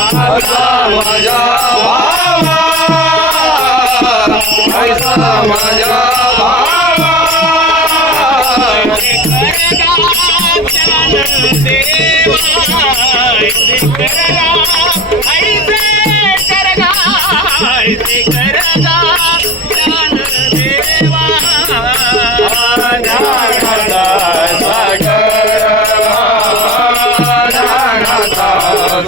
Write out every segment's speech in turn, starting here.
माझ्या भावा ऐसा माझ्या भावा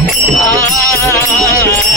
ज्ञानाचा सागर